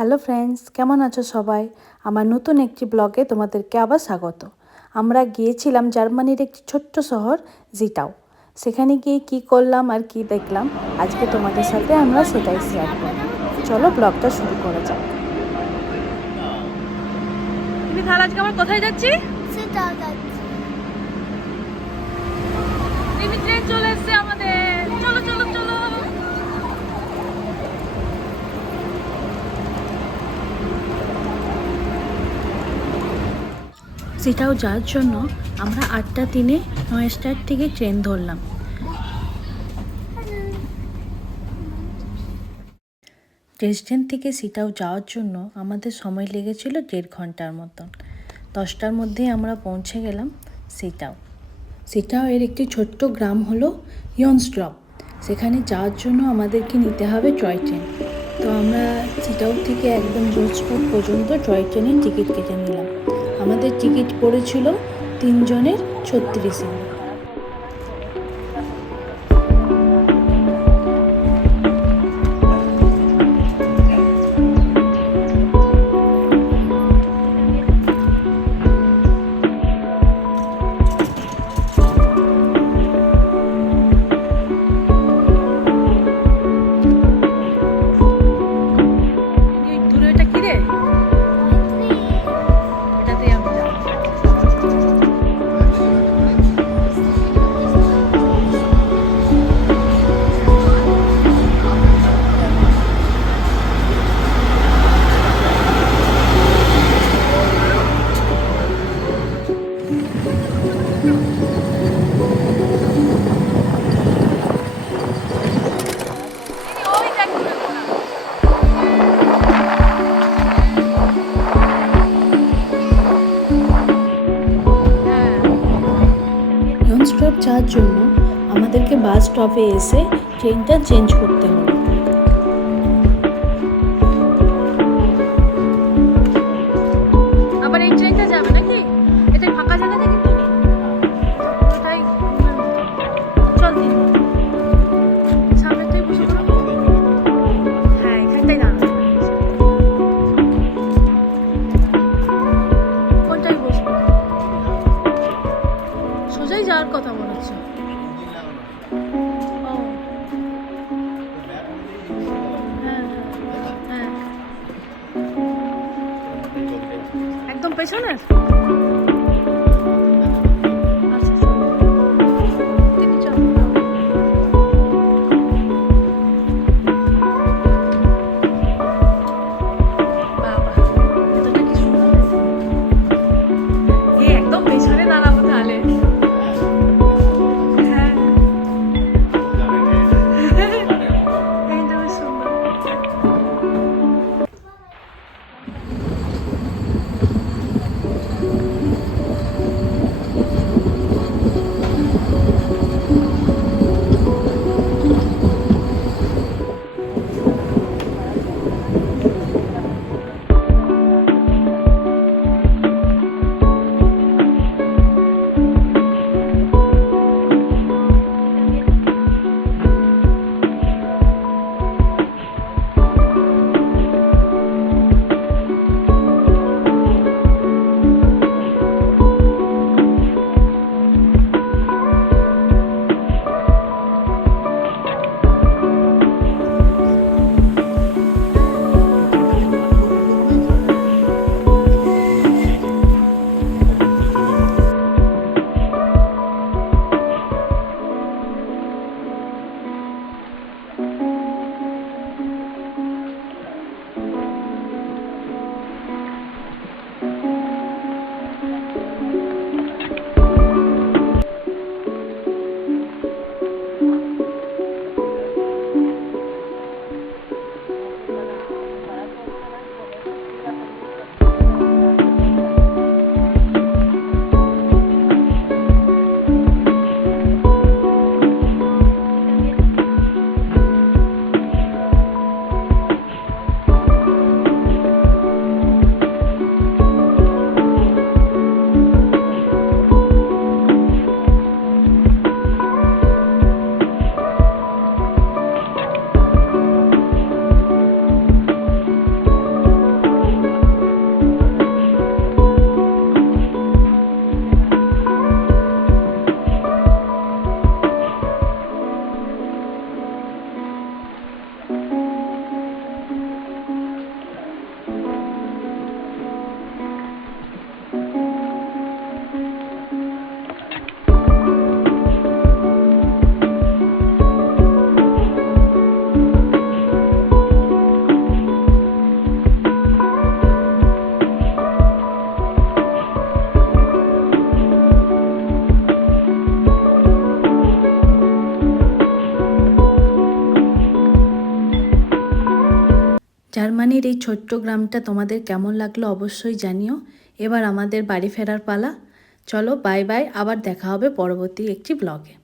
Hello friends কেমন আছো সবাই? আমার নতুন একটি ব্লগে তোমাদেরকে আবার স্বাগত। আমরা গিয়েছিলাম জার্মানির একটি ছোট্ট শহর জিটাও সেখানে গিয়ে কি করলাম আর কি দেখলাম আজকে তোমাদের সাথে আমরা সেটাই শেয়ার করব। চলো ব্লগটা শুরু করা যাক। তুমি তাহলে আজকে আমরা কোথায় যাচ্ছি? সেটা যাচ্ছি টিভি ট্রেন চলে এসেছে আমাদের চলো চলো চলো সেটাও যাওয়ার জন্য আমরা আটটা তিনে নয়স্টার থেকে ট্রেন ধরলাম। ড্রেসডেন থেকে সিটাও যাওয়ার জন্য আমাদের সময় লেগেছিল দেড় ঘণ্টার মতন। দশটার মধ্যেই আমরা পৌঁছে গেলাম সিটাও সিটাও এর একটি ছোট্ট গ্রাম হলো ইয়ন্সড্রপ সেখানে যাওয়ার জন্য আমাদেরকে নিতে হবে টয় ট্রেন তো আমরা সিটাও থেকে একদম রোজপুর পর্যন্ত টয় ট্রেনের টিকিট কেটে নিলাম। আমাদের টিকিট পড়েছিল তিনজনের ছত্রিশ। ইয়ন্সড্রপ যাওয়ার জন্য আমাদেরকে বাস স্টপে এসে ট্রেনটা চেঞ্জ করতে হলো দিন সামনেটাই বসে হ্যাঁ এখানটাই দাঁড়ানো কোনটাই বসবো? সোজাই যাওয়ার কথা মনে হচ্ছে। হ্যাঁ হ্যাঁ। একদম পেছনের? জার্মানির এই ছোট্ট গ্রামটা তোমাদের কেমন লাগল অবশ্যই জানিও। এবার আমাদের বাড়ি ফেরার পালা। চলো বাই বাই আবার দেখা হবে পরবর্তী একটি ব্লগে